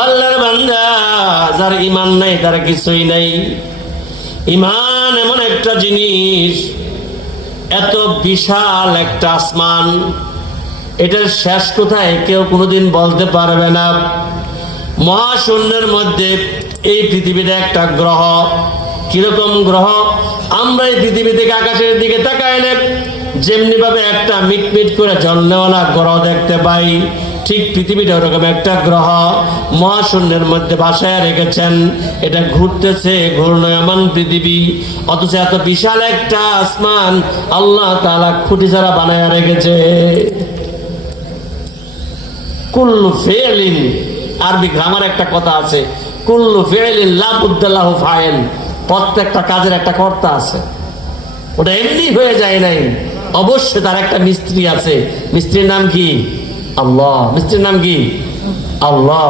আল্লাহর বান্দা, যার ঈমান নাই তার কিছুই নাই। ঈমান এমন একটা জিনিস, এত বিশাল একটা আসমান, এটার শেষ কোথায় কেউ কোনোদিন বলতে পারবে না। মহাশূন্যের মধ্যে এই পৃথিবীতে একটা গ্রহ। কিরকম গ্রহ? আমরা এই পৃথিবী থেকে আকাশের দিকে তাকাইলে যেমনি ভাবে একটা মিটমিট করে জ্বলনেওয়ালা গ্রহ দেখতে পাই, ঠিক পৃথিবীটা ওরকম একটা গ্রহ মহাশূন্যের মধ্যে ভাসায় রেখেছেন। এটা ঘুরতেছে, ঘূর্ণায়মান পৃথিবী, অথচ এত বিশাল একটা আসমান আল্লাহ তাআলা খুঁটি ছাড়া বানায় রেখেছে। কুল্লু ফি'লিন, আরবি গ্রামার একটা কথা আছে, কুল্লু ফি'লিন লা বুদ্দা লাহু ফাইল। প্রত্যেকটা কাজের একটা কর্তা আছে, ওটা এমনি হয়ে যায় নাই, অবশ্যই তার একটা মিস্ত্রি আছে। মিস্ত্রির নাম কি? আল্লাহ। মিস্ত্রির নাম কি? আল্লাহ।